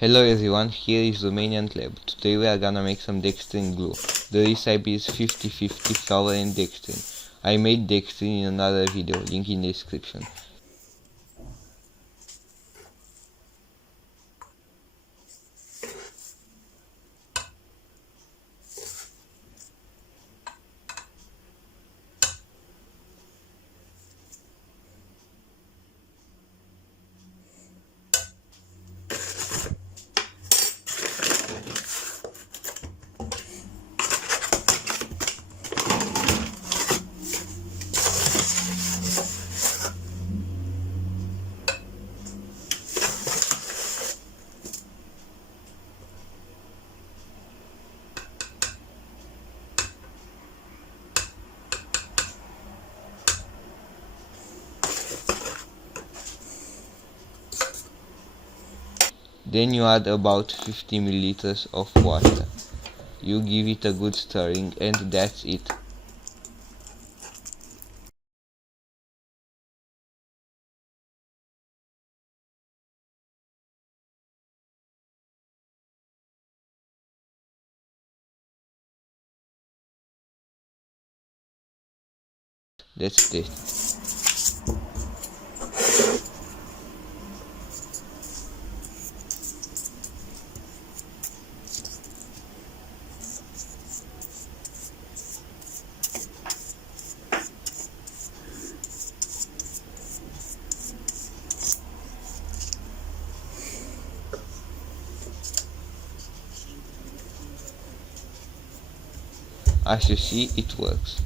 Hello everyone, here is Romanian Lab. Today we are gonna make some dextrin glue. The recipe is 50-50 flour and dextrin. I made dextrin in another video, link in the description. Then you add about 50 milliliters of water. You give it a good stirring and that's it. That's it. As you see, it works.